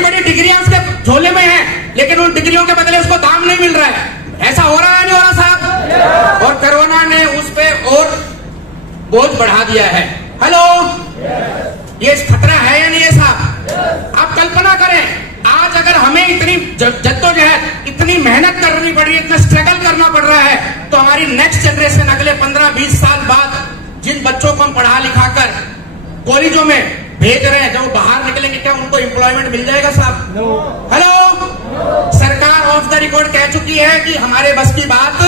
बड़ी बड़ी डिग्रियां उसके झोले में हैं, लेकिन उन डिग्रियों के बदले उसको दाम नहीं मिल रहा है। ऐसा हो रहा है नहीं हो रहा साहब? और कोरोना ने उस पे और बोझ बढ़ा दिया है। हेलो, ये खतरा है या नहीं है साहब? आप कल्पना करें, आज अगर हमें इतनी जद्दोजहद, इतनी मेहनत करनी पड़ रही है, इतना स्ट्रगल करना पड़ रहा है, तो हमारी नेक्स्ट जनरेशन अगले 15-20 साल बाद जिन बच्चों को हम पढ़ा लिखा कर कॉलेजों में भेज रहे हैं, जब वो बाहर निकलेंगे क्या उनको एम्प्लॉयमेंट मिल जाएगा साहब? हेलो, सरकार ऑफ द रिकॉर्ड कह चुकी है कि हमारे बस की बात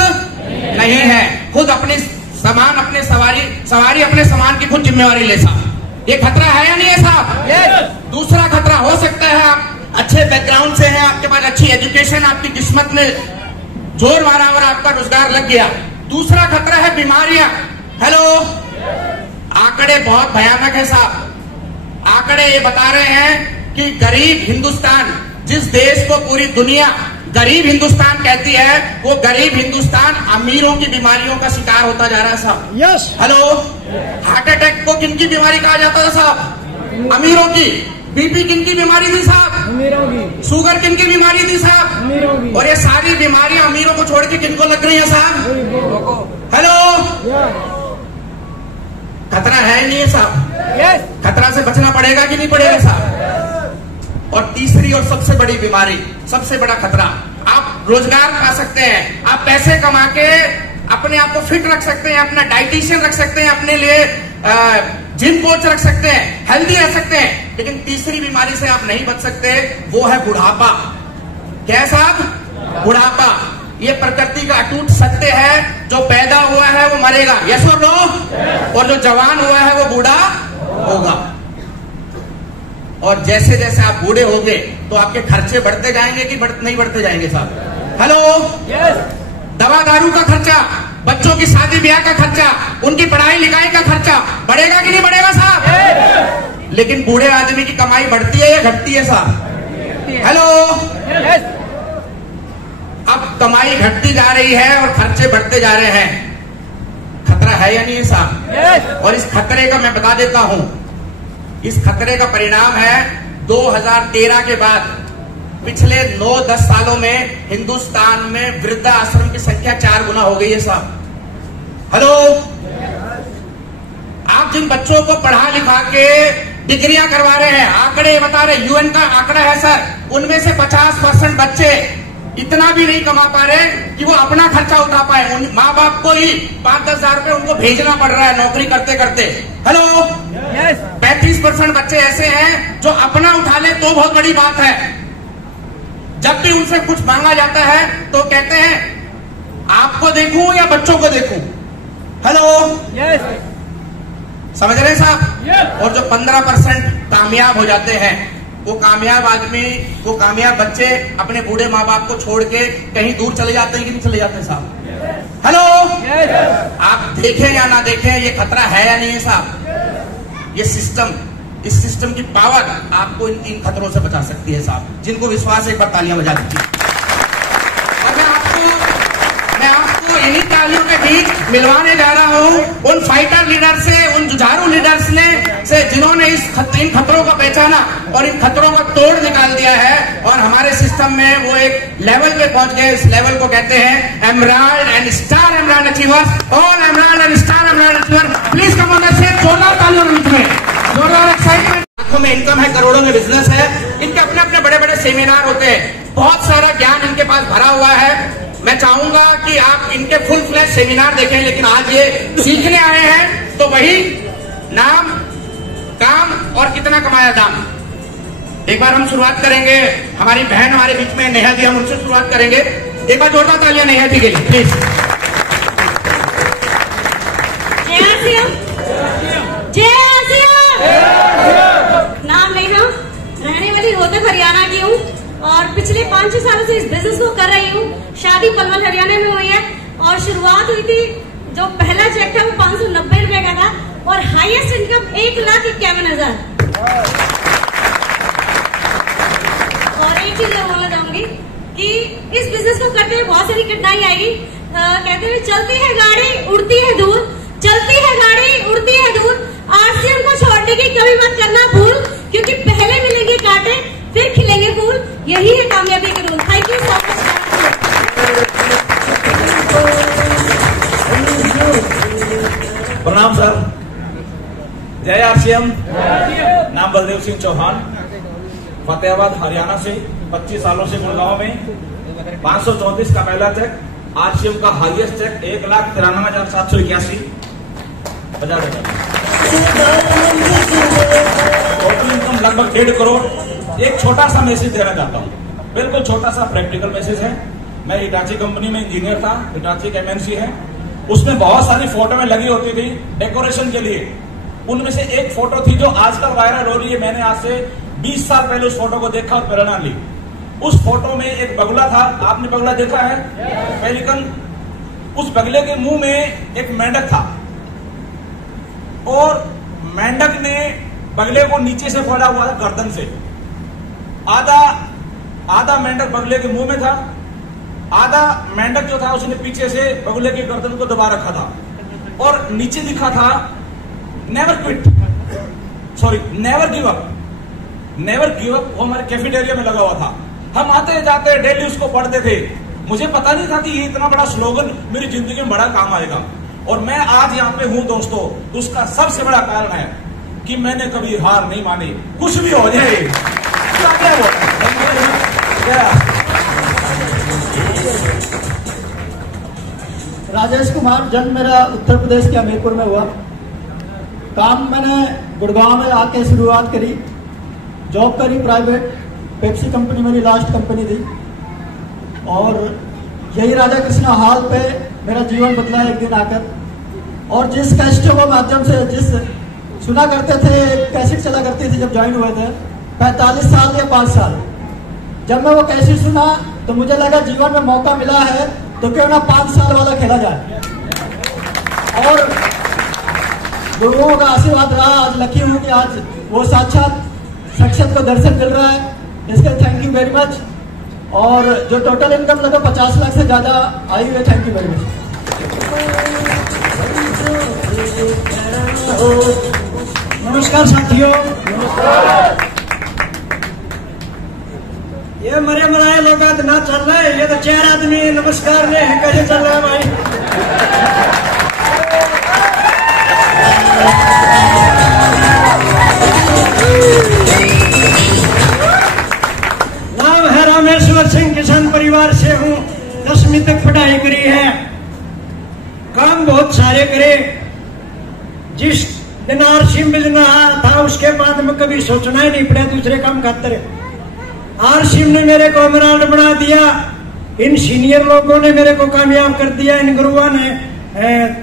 नहीं है। खुद अपने सामान, अपने सवारी अपने सामान की खुद जिम्मेवारी ले साहब। ये खतरा है या नहीं है साहब? दूसरा खतरा हो सकता है, आप अच्छे बैकग्राउंड से हैं, आपके पास अच्छी एजुकेशन, आपकी किस्मत ने जोर मारा और आपका रोजगार लग गया। दूसरा खतरा है बीमारियां। हेलो, आंकड़े बहुत भयानक है साहब। आंकड़े ये बता रहे हैं कि गरीब हिंदुस्तान, जिस देश को पूरी दुनिया गरीब हिंदुस्तान कहती है, वो गरीब हिंदुस्तान अमीरों की बीमारियों का शिकार होता जा रहा है साहब। यस। हेलो, हार्ट अटैक को किनकी बीमारी कहा जाता था साहब? अमीरों की। बीपी किनकी बीमारी थी साहब? अमीरों की। शुगर किनकी बीमारी थी साहब? अमीरों की। और ये सारी बीमारियां अमीरों को छोड़ के किनको लग रही है साहब? हेलो, खतरा है नहीं है साहब? यस। खतरा से बचना पड़ेगा कि नहीं पड़ेगा साहब? और तीसरी और सबसे बड़ी बीमारी, सबसे बड़ा खतरा, आप रोजगार पा सकते हैं, आप पैसे कमा के अपने आप को फिट रख सकते हैं, अपना डाइटिशियन रख सकते हैं, अपने लिए जिम कोच रख सकते हैं, हेल्दी रह सकते हैं, लेकिन तीसरी बीमारी से आप नहीं बच सकते, वो है बुढ़ापा। क्या साहब? बुढ़ापा। ये प्रकृति का अटूट सत्य है, जो पैदा हुआ है वो मरेगा, यस और नो? और जो जवान हुआ है वो बूढ़ा होगा। और जैसे जैसे आप बूढ़े होंगे तो आपके खर्चे बढ़ते जाएंगे कि नहीं बढ़ते जाएंगे साहब? हेलो, दवा दारू का खर्चा, बच्चों की शादी ब्याह का खर्चा, उनकी पढ़ाई लिखाई का खर्चा बढ़ेगा कि नहीं बढ़ेगा साहब? लेकिन बूढ़े आदमी की कमाई बढ़ती है या घटती है साहब? हेलो, अब कमाई घटती जा रही है और खर्चे बढ़ते जा रहे हैं। खतरा है या नहीं है साहब? और इस खतरे का मैं बता देता हूं, इस खतरे का परिणाम है 2013 के बाद पिछले 9-10 सालों में हिंदुस्तान में वृद्धाश्रम की संख्या 4 गुना हो गई है साहब। हेलो, आप जिन बच्चों को पढ़ा लिखा के डिग्रियां करवा रहे हैं, आंकड़े बता रहे, यूएन का आंकड़ा है सर, उनमें से 50% बच्चे इतना भी नहीं कमा पा रहे कि वो अपना खर्चा उठा पाए। माँ बाप को ही 5-10 हजार रुपए उनको भेजना पड़ रहा है नौकरी करते करते। हेलो, 35% बच्चे ऐसे हैं जो अपना उठा ले तो बहुत बड़ी बात है। जब भी उनसे कुछ मांगा जाता है तो कहते हैं आपको देखूं या बच्चों को देखूं? हेलो, समझ रहे हैं साहब? और जो 15% कामयाब हो जाते हैं, वो कामयाब आदमी, वो कामयाब बच्चे अपने बूढ़े माँ बाप को छोड़ के कहीं दूर चले जाते हैं कि नहीं चले जाते साहब? हेलो, आप देखें या ना देखें, ये खतरा है या नहीं है साहब? ये सिस्टम, इस सिस्टम की पावर आपको इन 3 खतरों से बचा सकती है साहब। जिनको विश्वास है एक बार तालियां बजा दीजिए। और मैं आपको इन्हीं तालियों के बीच मिलवाने जा रहा हूं उन फाइटर लीडर से, उन जुझारू लीडर्स से जिन्होंने इन खतरों को पहचाना और इन खतरों को तोड़ निकाल दिया है और हमारे सिस्टम में वो एक लेवल पे पहुंच गए। इस लेवल को कहते हैं emerald and star emerald achievers. All emerald and star emerald achiever, please come on the stage. जोरदार तालियों के बीच में, जोरदार एक्साइटमेंट। लाखों में इनकम है, करोड़ों में बिजनेस है, इनके अपने अपने बड़े बड़े सेमिनार होते हैं, बहुत सारा ज्ञान इनके पास भरा हुआ है। मैं चाहूंगा कि आप इनके फुल फ्लैश सेमिनार देखें, लेकिन आज ये सीखने आए हैं तो वही नाम, काम और कितना कमाया दाम। एक बार हम शुरुआत करेंगे, हमारी बहन हमारे बीच में नेहा जी, हम उनसे शुरुआत करेंगे। एक बार जोरदार तालियां नेहा जी के लिए प्लीज। नाम नेहा, रहने वाली रोहतक हरियाणा की हूँ और पिछले 5-6 सालों से इस बिजनेस को कर रही हूँ। शादी पलवल हरियाणा में हुई है और शुरुआत हुई थी, जो पहला चेक था वो 590 रुपए का था और हाईएस्ट इनकम 1,51,000। और एक चीज मैं बोलना चाहूंगी कि इस बिजनेस को करते हुए बहुत सारी कठिनाई आएगी। कहते हुए चलती है गाड़ी उड़ती है दूर, चलती है गाड़ी उड़ती है दूर, आरसीएम को छोड़ने की कभी मत करना भूल, क्योंकि पहले मिलेंगे कांटे फिर खिलेंगे यही है कामयाबी का rule. Thank you so much. प्रणाम सर। जय आरसीएम। नाम बलदेव सिंह चौहान, फतेहाबाद हरियाणा से। 25 सालों से गुड़गांव में। 534 का पहला चेक, आरसीएम का हाईएस्ट चेक 1,93,781, 50,000। टोटल इनकम लगभग 1.5 करोड़। एक छोटा सा मैसेज देना चाहता हूँ, बिल्कुल छोटा सा प्रैक्टिकल मैसेज है। मैं हिटाची कंपनी में इंजीनियर था, हिटाची एक एमएनसी है। उसमें बहुत सारी फोटो में लगी होती थी डेकोरेशन के लिए। उनमें से एक फोटो थी जो आजकल वायरल हो रही है। मैंने आज से 20 साल पहले उस फोटो को देखा और प्रेरणा ली। उस फोटो में एक बगुला था, आपने बगुला देखा है? पेलिकन। उस बगले के मुंह में एक मेंढक था और मेंढक ने बगले को नीचे से पकड़ा हुआ था गर्दन से। आधा मेंढक बगले के मुंह में था, आधा मेंढक जो था उसने पीछे से बगुले की गर्दन को दबा रखा था और नीचे लिखा था never quit, sorry never give up. Never give up वो हमारे कैफेटेरिया में लगा हुआ था। हम आते जाते डेली उसको पढ़ते थे। मुझे पता नहीं था कि ये इतना बड़ा स्लोगन मेरी जिंदगी में बड़ा काम आएगा। और मैं आज यहाँ पे हूँ दोस्तों, तो उसका सबसे बड़ा कारण है कि मैंने कभी हार नहीं मानी, कुछ भी हो जाए। राजेश कुमार, जन्म मेरा उत्तर प्रदेश के हमीरपुर में हुआ। काम मैंने गुड़गांव में आके शुरुआत करी, जॉब करी प्राइवेट। पेप्सी कंपनी मेरी लास्ट कंपनी थी और यही राधा कृष्णा हॉल पे मेरा जीवन बदला एक दिन आकर। और जिस कैसेट के माध्यम से जिस सुना करते थे, कैसेट चला करती थी जब ज्वाइन हुए थे 45 साल या 5 साल। जब मैं वो कैसेट सुना तो मुझे लगा जीवन में मौका मिला है तो क्यों ना 5 साल वाला खेला जाए। और लोगों का आशीर्वाद रहा, आज लकी हूँ कि आज वो साक्षात शख्सियत को दर्शन मिल रहा है। इसके थैंक यू वेरी मच। और जो टोटल इनकम लगभग 50 लाख से ज्यादा आई हुई है, थैंक यू वेरी मच। नमस्कार साथियों। ये मरे मराए लोग ना चल रहे, ये तो 4 आदमी नमस्कार ने है, कैसे चल रहा है भाई? नाम है रामेश्वर सिंह, किसान परिवार से हूँ। 10वीं तक पढ़ाई करी है, काम बहुत सारे करे। जिस दिन आरसीएम भेजना था उसके बाद में कभी सोचना ही नहीं पड़ा दूसरे काम खातर। आरसीएम ने मेरे को अमराल्ड बना दिया, इन सीनियर लोगों ने मेरे को कामयाब कर दिया, इन गुरुओं ने।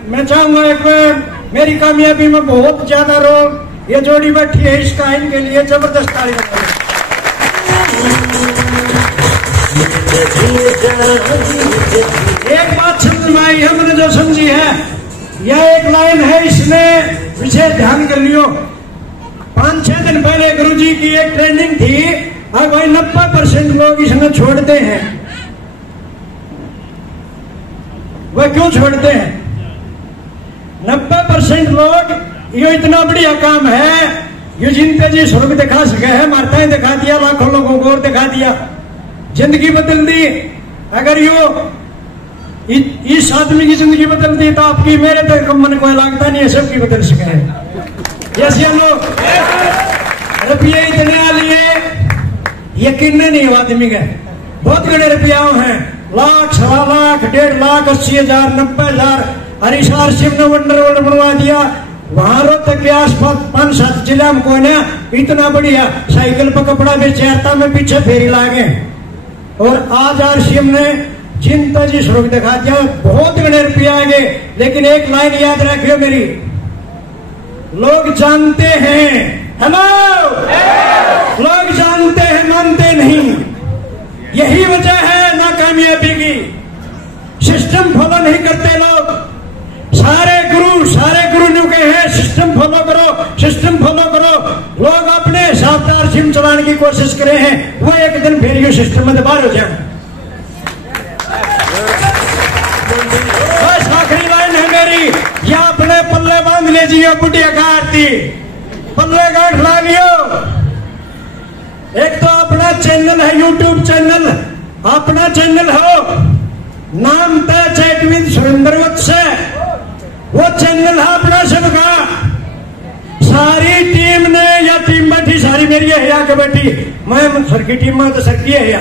मैं चाहूंगा एक मेरी कामयाबी में बहुत ज्यादा रोल ये जोड़ी बैठी है, इसका इनके लिए जबरदस्त ताली बजाएं। एक बात समझ में आई, हमने जो समझी है, यह एक लाइन है, इसमें विशेष ध्यान कर लियो। 5-6 दिन पहले गुरुजी की एक ट्रेनिंग थी। अब भाई 90% लोग इसमें छोड़ते हैं। वह क्यों छोड़ते हैं? 90% लोग, ये इतना बढ़िया काम है, ये जिनते जी स्वर्ग दिखा सके है, मारता ही दिखा दिया, लाखों लोगों को और दिखा दिया, जिंदगी बदल दी। अगर यो इस आदमी की जिंदगी बदल दी तो आपकी मेरे तक मन को लगता नहीं है सबकी बदल सके है। जैसे लोग रुपये इतने आ लिए, यकीन नहीं आदमी का बहुत बड़े रुपया हैं, लाख, 1.25 लाख, 1.5 लाख, 80,000, 90,000। हरिशार शिव ने वंडर वर्ल्ड बनवा दिया। वहां रोहतक के आसपास 5-7 जिला में कोई ना इतना बढ़िया साइकिल पर कपड़ा बेचाता में पीछे फेरी लागे। और आज आरसीएम ने चिंता जी स्वर्ग दिखा दिया, बहुत बड़े रुपया आ गए। लेकिन एक लाइन याद रखियो मेरी, लोग जानते हैं, हेलो, लोग जानते हैं, मानते नहीं। यही वजह है नाकामयाबी की। सिस्टम फॉलो नहीं करते लोग। सारे गुरु ने कहे हैं सिस्टम फॉलो करो, सिस्टम फॉलो करो। लोग अपने हिसाब से आरसीएम चलाने की कोशिश करे हैं, वो एक दिन फिर ये सिस्टम में बाहर हो जाए। बस आखिरी लाइन है मेरी, या अपने पल्ले बांध लीजिए, बुढ़िया का आरती पल्ले गांठ ला लियो। एक तो अपना चैनल है, यूट्यूब चैनल, अपना चैनल हो, नाम था चैट विद सुरेंद्र वत्स है, वो चैनल है अपना सबका। सारी टीम ने, या टीम बैठी सारी मेरी है या के बैठी, मैं सर की टीम में तो सर की है या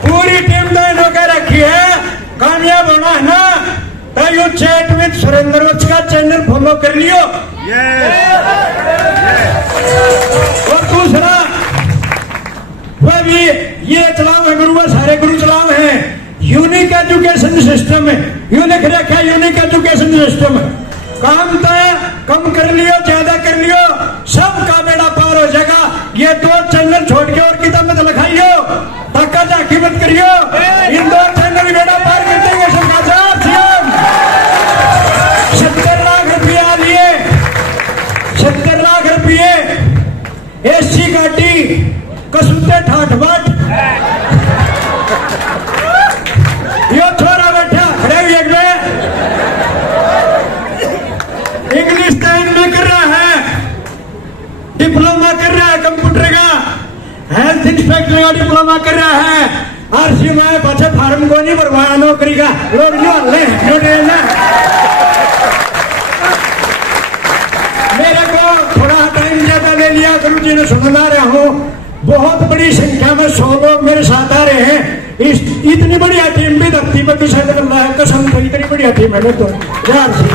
पूरी टीम ने नौकर रखी है। कामयाब होना है ना तो यू चैट विद सुरेंद्र वत्स का चैनल फॉलो कर लियो। और दूसरा वह भी ये चलाओ है गुरु, सारे गुरु चलाओ है, यूनिक एजुकेशन सिस्टम है, यूनिक रखा यूनिक एजुकेशन सिस्टम। काम तो कम कर लियो ज्यादा कर लियो, सबका बेड़ा पार हो जाएगा। ये 2 चैनल छोड़ के और किताब में तो लिखाइयो, धक्का झाकी मत करियो, इन 2 चैनल बेड़ा पार कर देंगे सरकार। 70 लाख रुपया लिए, 70 लाख रुपये एसी गाड़ी कसुते ठाठ बाट, यो छोरा बैठा खड़े हुए इंग्लिश टाइम में कर रहा है, डिप्लोमा कर रहा है कंप्यूटर का, हेल्थ इंस्पेक्टर का डिप्लोमा कर रहा है, आरसी में बच्चे फार्म को नहीं भरवाया नौकरी का लोग जो मेरे को थोड़ा टाइम ज्यादा ले लिया, गुरु जी ने सुना रहा हूँ। बहुत बड़ी संख्या में 100 लोग मेरे साथ आ रहे हैं। इतनी बढ़िया टीम भी धरती पर दिशा कर रहा है, कसम तो इतनी बढ़िया टीम है तो यार से।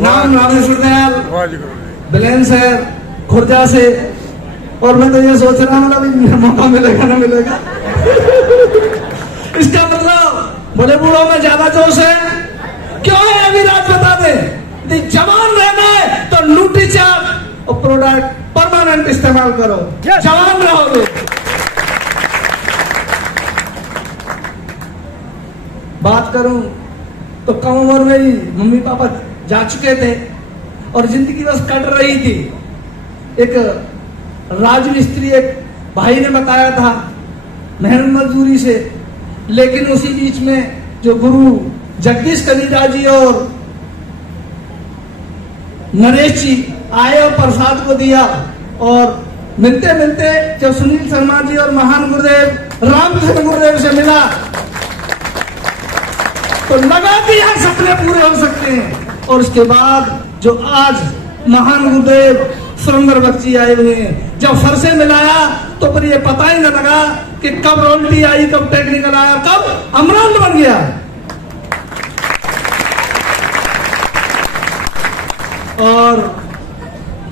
नाम रामेश्वर दयाल, बिलेन से, खुर्जा से, और मैं तो ये सोच रहा हूँ मतलब मौका मिलेगा ना मिलेगा। इसका मतलब बोले बूढ़ों में ज्यादा जोश है, क्यों है अभी रात बता दे। जवान रहना है तो लूटी चाप और प्रोडक्ट परमानेंट इस्तेमाल करो, जवान रहोगे। बात करूं तो कम उम्र में ही मम्मी पापा जा चुके थे और जिंदगी बस कट रही थी। एक राजमिस्त्री एक भाई ने बताया था मेहनत मजदूरी से, लेकिन उसी बीच में जो गुरु जगदीश कलीरा जी और नरेश जी आए और प्रसाद को दिया, और मिलते मिलते जब सुनील शर्मा जी और महान गुरुदेव रामकृष्ण गुरुदेव से मिला तो लगा कि यार सपने पूरे हो सकते हैं। और उसके बाद जो आज महान गुरुदेव सुरेंद्र वत्स जी आए हुए हैं, जब सर से मिलाया तो फिर ये पता ही न लगा कि कब रोल्टी आई, कब टेक्निकल आया, कब अमरान बन गया। और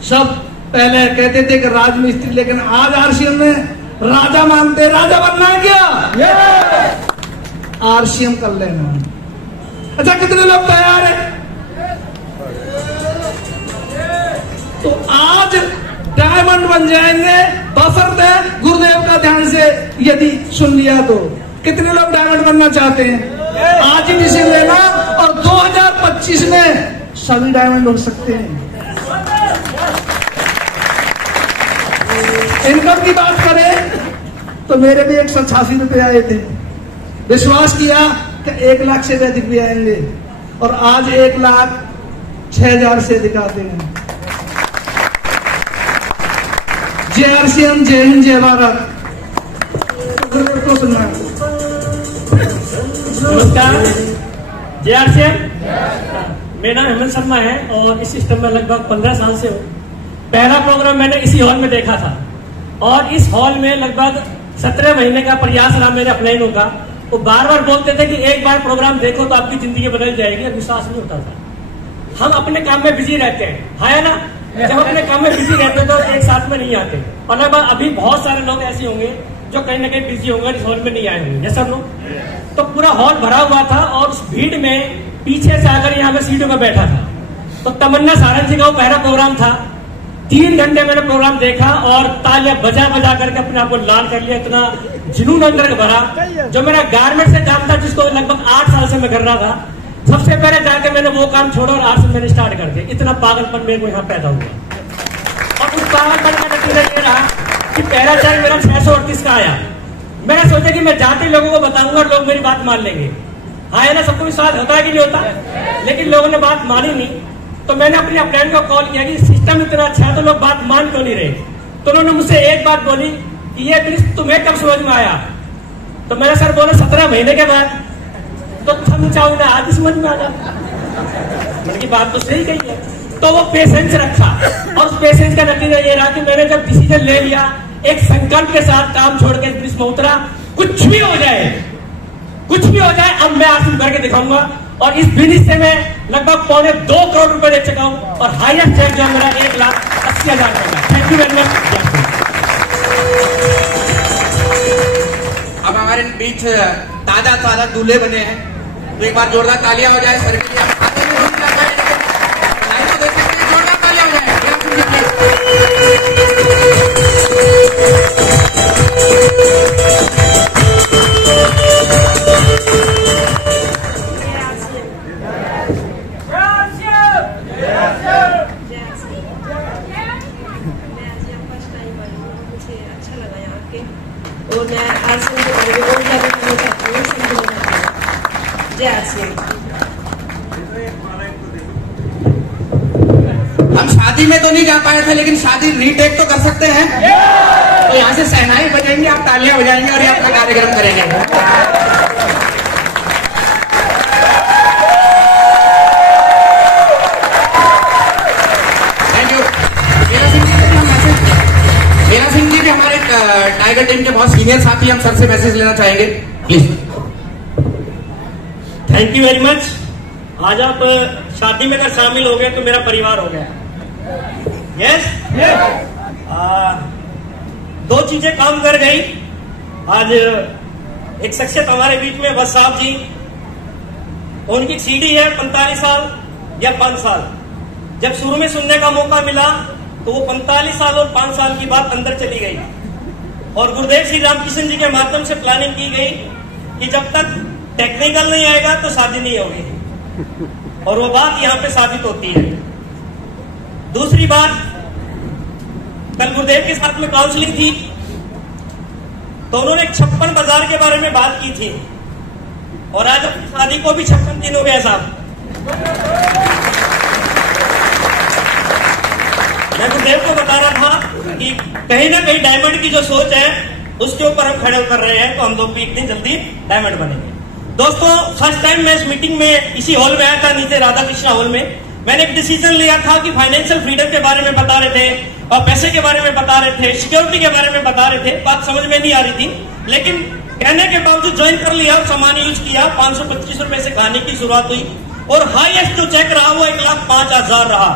सब पहले कहते थे कि राजमिस्त्री, लेकिन आज आरसीएम में राजा मानते, राजा बनना है क्या, आरसीएम कर लेना। अच्छा कितने लोग तैयार हैं? तो आज डायमंड बन जाएंगे बशर्ते गुरुदेव का ध्यान से यदि सुन लिया तो। कितने लोग डायमंड बनना चाहते हैं? आज ही डिसीजन लेना और 2025 में सभी डायमंड हो सकते हैं। इनकम की बात करें तो मेरे भी 186 रुपए आए थे, विश्वास किया कि 1 लाख से अधिक भी आएंगे, और आज 1,06,000 से अधिक आते हैं। जय आरसीएम, जय हिंद, जय भारत। तो सुनना नमस्कार, जय आरसीएम। मेरा नाम हेमंत शर्मा है और इस सिस्टम में लगभग 15 साल से हूँ। पहला प्रोग्राम मैंने इसी हॉल में देखा था और इस हॉल में लगभग 17 महीने का प्रयास रहा मेरे अपलाइनों का। वो बार बार बोलते थे कि एक बार प्रोग्राम देखो तो आपकी जिंदगी बदल जाएगी, विश्वास नहीं होता था। हम अपने काम में बिजी रहते हैं, है ना, जब अपने काम में बिजी रहते हैं तो एक साथ में नहीं आते। और लगभग अभी बहुत सारे लोग ऐसे होंगे जो कहीं ना कहीं बिजी होंगे, इस हॉल में नहीं आए होंगे, जैसा हम लोग। तो पूरा हॉल भरा हुआ था और उस भीड़ में पीछे से आकर यहाँ पे सीटों में बैठा था। तो तमन्ना सारंग जी का वो पहला प्रोग्राम था। 3 घंटे मैंने प्रोग्राम देखा और तालियां बजा बजा करके अपने आप को लाल कर लिया। इतना जुनून अंदर भरा। जो मेरा गारमेंट से काम था, जिसको लगभग 8 साल से मैं कर रहा था, सबसे पहले जाके मैंने वो काम छोड़ा और आज से मैंने स्टार्ट कर दिया। इतना पागलपन मेरे को यहाँ पैदा हुआ और उस पागलपन का नतीजा ये रहा कि पहला चार्ज मेरा 638 का आया। मैं सोचा कि मैं जाते लोगों को बताऊंगा और लोग मेरी बात मान लेंगे। हाँ है ना, सबको विश्वास होता है कि नहीं होता, लेकिन लोगों ने बात मानी नहीं। तो मैंने अपने अपलाइन को कॉल किया कि सिस्टम इतना अच्छा है तो लोग बात मान क्यों नहीं रहे। तो उन्होंने मुझसे एक बात बोली कि ये प्लीज तुम्हें कब समझ में आया। तो मेरे सर बोले 17 महीने के बाद। तो समझाऊंगा आज समझ में आ जाता, मेरी बात तो सही कही है। तो वो पेशेंस रखा और उस पेशेंस का नतीजा ये रहा कि मैंने जब डिसीजन ले लिया, एक संकल्प के साथ काम छोड़ के ब्रिज में उतरा। कुछ भी हो जाए, कुछ भी हो जाए, अब मैं हासिल करके दिखाऊंगा। और इस बिजनेस से मैं लगभग 2.25 करोड़ रुपए दे चुका हूं और हाईएस्ट चेक जो है मेरा 1,80,000 रुपए का। Thank you very much. अब हमारे बीच ताजा दूल्हे बने हैं, तो एक बार जोरदार तालियां हो जाए सर के लिए। जोरदार तालियां हो जाए। हम शादी में तो नहीं जा पाए थे, लेकिन शादी रीटेक तो कर सकते हैं। तो यहाँ से सहनाई बजेंगे, आप तालियां बजाएंगे और ये अपना कार्यक्रम करेंगे। Thank you. मेरा सिंह जी भी हमारे टाइगर टीम के बहुत सीनियर साथी, हम सर से मैसेज लेना चाहेंगे please. Thank you very much. आज आप शादी में अगर शामिल हो गए तो मेरा परिवार हो गया। यस, दो चीजें काम कर गई। आज एक शख्सियत हमारे बीच में बस साहब जी, उनकी सीढ़ी है 45 साल या 5 साल। जब शुरू में सुनने का मौका मिला तो वो 45 साल और 5 साल की बात अंदर चली गई और गुरुदेव श्री रामकृष्ण जी के माध्यम से प्लानिंग की गई कि जब तक टेक्निकल नहीं आएगा तो शादी नहीं होगी, और वो बात यहाँ पे साबित होती है। दूसरी बात, कल गुरुदेव के साथ में काउंसलिंग थी तो उन्होंने 56 बाजार के बारे में बात की थी, और आज अपनी शादी को भी 56 दिन हो गया साहब। मैं गुरुदेव को बता रहा था कि कहीं ना कहीं डायमंड की जो सोच है उसके ऊपर हम खड़े उतर रहे हैं, तो हम लोग भी एक दिन जल्दी डायमंड बनेंगे। दोस्तों, फर्स्ट टाइम मैं इस मीटिंग में इसी हॉल में आया था, नीचे राधा कृष्णा हॉल में। मैंने एक डिसीजन लिया था कि फाइनेंशियल फ्रीडम के बारे में बता रहे थे और पैसे के बारे में बता रहे थे, सिक्योरिटी के बारे में बता रहे थे। बात समझ में नहीं आ रही थी, लेकिन कहने के बावजूद ज्वाइन कर लिया और सामान यूज किया। 525 रुपए से खाने की शुरुआत हुई और हाईएस्ट जो चेक रहा वो 1,05,000 रहा।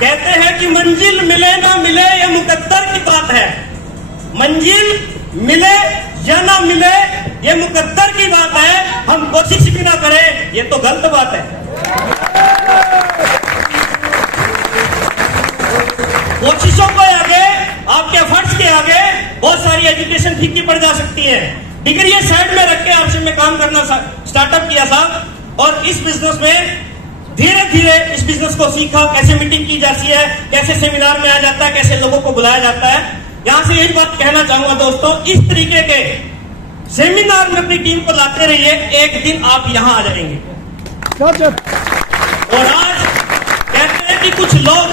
कहते हैं कि मंजिल मिले ना मिले ये मुकद्दर की बात है। मंजिल मिले या ना मिले ये मुकद्दर की बात है, हम कोशिश भी ना करें ये तो गलत बात है। कोशिशों को आगे, आपके एफर्ट्स के आगे बहुत सारी एजुकेशन फीकी पड़ जा सकती है। डिग्री साइड में रख के आपसे में काम करना स्टार्टअप किया साहब, और इस बिजनेस में धीरे धीरे इस बिजनेस को सीखा, कैसे मीटिंग की जाती है, कैसे सेमिनार में आ जाता है, कैसे लोगों को बुलाया जाता है। यहां से एक बात कहना चाहूंगा दोस्तों, इस तरीके के सेमिनार में अपनी टीम को लाते रहिए, एक दिन आप यहां आ जाएंगे। और आज कहते हैं कि कुछ लोग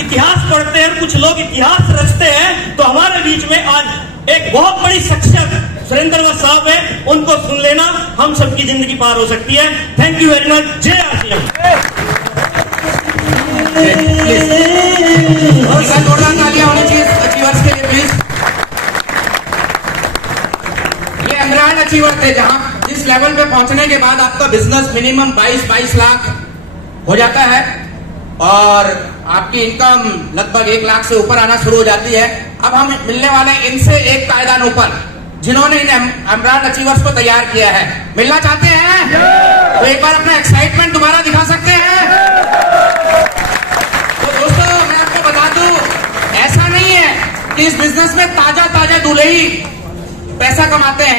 इतिहास पढ़ते हैं, कुछ लोग इतिहास रचते हैं, तो हमारे बीच में आज एक बहुत बड़ी शख्सियत सुरेंद्र वत्स साहब है, उनको सुन लेना, हम सबकी जिंदगी पार हो सकती है। Thank you very much. जय आरसीएम। जोरदार तालियां होनी चाहिए अचीवर्स के लिए प्लीज। ये अंडरग्राउंड अचीवर थे, जहां जिस लेवल पे पहुंचने के बाद आपका बिजनेस मिनिमम 22 लाख हो जाता है और आपकी इनकम लगभग 1 लाख से ऊपर आना शुरू हो जाती है। अब हम मिलने वाले इनसे एक पायदान ऊपर, जिन्होंने इन अंडरग्राउंड अचीवर्स को तैयार किया है। मिलना चाहते हैं तो एक बार अपना एक्साइटमेंट दोबारा दिखा सकते हैं। तो दोस्तों, मैं आपको बता दूं, ऐसा नहीं है कि इस बिजनेस में ताजा दूल्हे ही पैसा कमाते हैं।